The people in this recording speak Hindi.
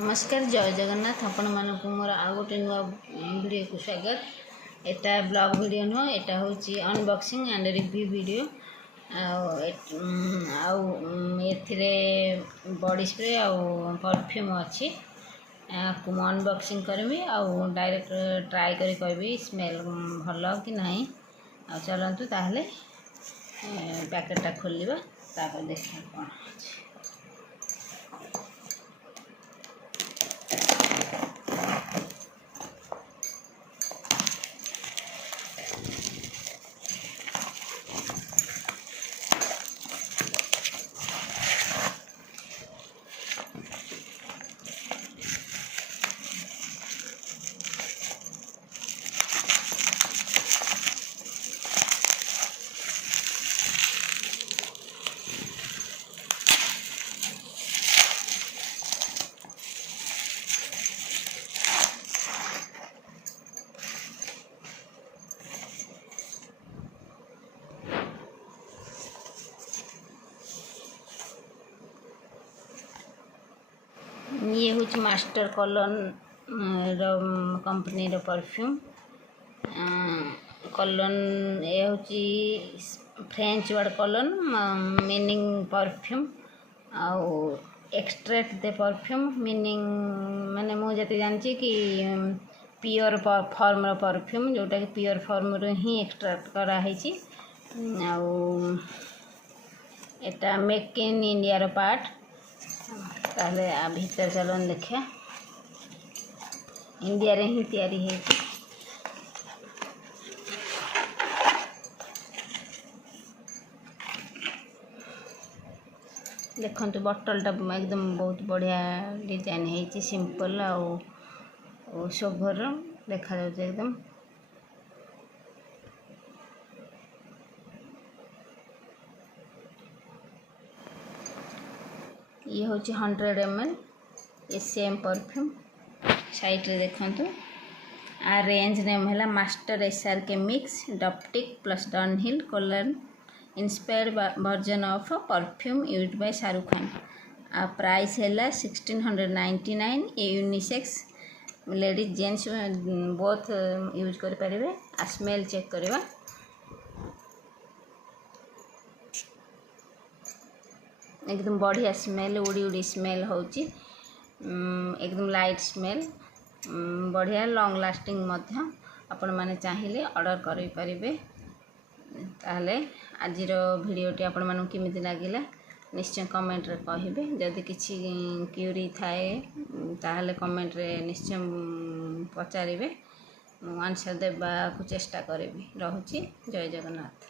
नमस्कार जय जगन्नाथ आपण मानक मोर आ गोटे नुआ वीडियो को स्वागत। एटा ब्लॉग वीडियो नुह, एटा होची अनबॉक्सिंग एंड रिव्यू वीडियो। एथिरे बॉडी स्प्रे आ परफ्यूम अच्छी को अनबॉक्सिंग करमी आ डायरेक्ट ट्राई करी कहबी स्मेल भल कि नहीं। आ चलतु ताहले पैकेटा खोलिबा तापर देखा कौन अच्छी। ये हूँ master colon company perfume colon. ये हूँ French word colon meaning perfume आउ एक्सट्रैक्ट दे परफ्यूम मीनिंग माने मुझे जानची कि प्योर फॉर्म परफ्यूम जोटा कि प्योर फॉर्म ही एक्सट्रैक्ट कराई। एटा मेक इन इंडिया पार्ट। ताहले भीतर चलन देखा इंडिया रे ही तैयारी है। देखो तो बॉटल टा एकदम बहुत बढ़िया डिजाइन है, सिंपल आ सोभर देखा जाउछ एकदम। ये हूँ 100 ml ये सेम परफ्यूम साइट रे देखंतु। आ रेंज नेम है मास्टर SRK मिक्स डॉप्टिक plus downhill cologne inspired version of perfume used by Shahrukh Khan. आ प्राइस है 1699। ये unisex ladies gents both use कर पारे। आ स्मेल चेक करवा। एकदम बढ़िया स्मेल उड़ी उड़ी स्मेल होची, एकदम लाइट स्मेल बढ़िया लॉन्ग लास्टिंग मध्य। आपण माने चाहिए ऑर्डर करि परिबे। ताहले आजिर वीडियोटी आपण मानू केमिति लागिला निश्चय कमेंट रे कहिबे। जदि किछि क्यूरी थाए ताहले कमेंट रे निश्चय पचारिबे, आंसर देबा को चेष्टा करिबी। रहुची जय जगन्नाथ।